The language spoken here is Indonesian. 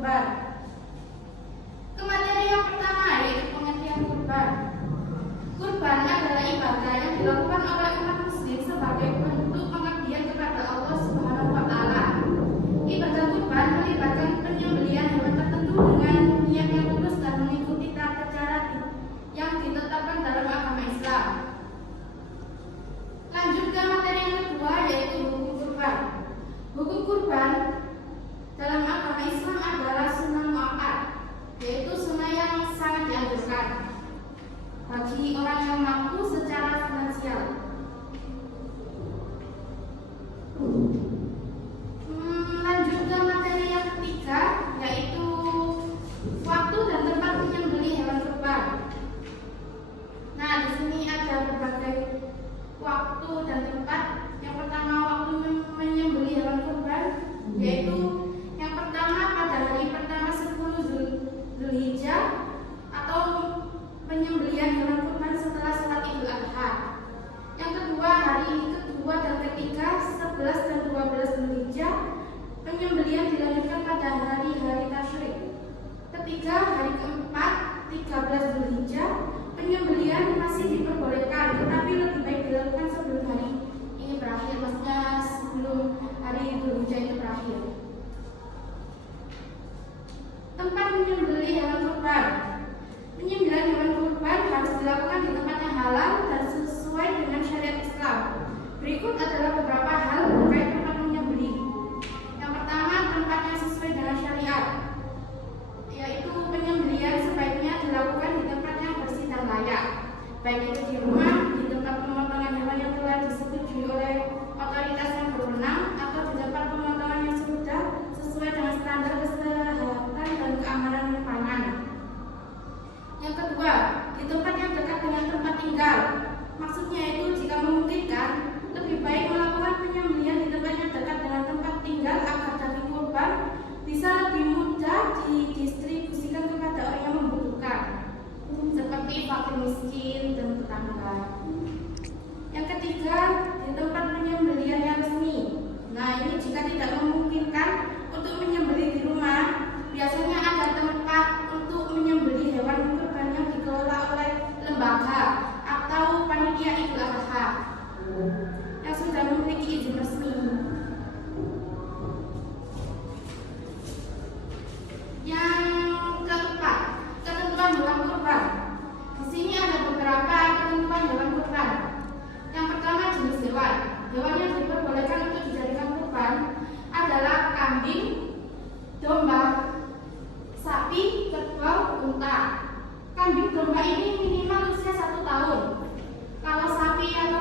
kurban. Kemateri yang pertama yaitu pengertian kurban. Kurban adalah ibadah yang dilakukan oleh umat muslim sebagai bentuk pengabdian kepada Allah Subhanahu wa taala. Ibadah kurban melibatkan penyembelihan hewan tertentu dengan niat yang lurus dan mengikuti tata cara yang ditetapkan dalam agama Islam. Lanjut ke materi yang kedua yaitu hukum kurban. Hukum kurban dalam agama Islam adalah sunnah muakkad, yaitu sunnah yang sangat dianjurkan bagi orang yang mampu secara finansial. Lanjut ke materi yang ketiga yaitu waktu dan tempat menyembelih hewan kurban. Nah, di sini ada berbagai waktu dan tempat. Yang pertama waktu menyembelih hewan kurban yaitu yang pertama pada hari pertama 10 Zulhijjah atau penyembelihan hewan kurban setelah salat Idul Adha. Yang kedua hari kedua dan ketiga 11 dan 12 Zulhijjah. Penyembelihan dilanjutkan pada hari-hari tasyrik. Ketiga hari keempat 13 Zulhijjah. Penyembelihan masih diperbolehkan, tetapi lebih baik dilakukan sebelum hari ini berakhir, maksudnya sebelum hari Zulhijjah itu berakhir. Tempat menyembelih hewan kurban. Penyembelihan hewan kurban harus dilakukan di tempat yang halal dan sesuai dengan syariat Islam. Berikut adalah beberapa hal terkait tempat menyembelih. Yang pertama, tempat yang sesuai dengan syariat, yaitu penyembelihan sebaiknya dilakukan di tempat yang bersih dan layak, baik itu di rumah, di tempat pemotongan hewan yang telah disetujui oleh otoritas yang berwenang, atau di tempat pemotongan yang sudah sesuai dengan standar kesehatan dan keamanan pangan. Yang kedua, di tempat yang dekat dengan tempat tinggal. Maksudnya itu jika memungkinkan, lebih baik melakukan penyembelihan di tempat yang dekat dengan tempat tinggal agar daging kurban bisa lebih mudah didistribusikan kepada orang yang membutuhkan, seperti fakir miskin dan tetangga. Yang ketiga, di tempat penyembelihan yang resmi. Nah, ini jika tidak memungkinkan untuk menyembelih di rumah, biasanya ada tempat untuk menyembelih hewan kurban yang dikelola oleh lembaga atau panitia Idul Adha yang sudah memiliki izin resmi. Yang keempat, ketentuan hewan kurban. Di sini ada beberapa ketentuan hewan kurban. Yang pertama, jenis hewan. Hewan yang diperbolehkan untuk dijadikan kurban adalah kambing, domba, sapi, kerbau, unta. Kambing domba ini minimal usia 1 tahun. Kalau sapi atau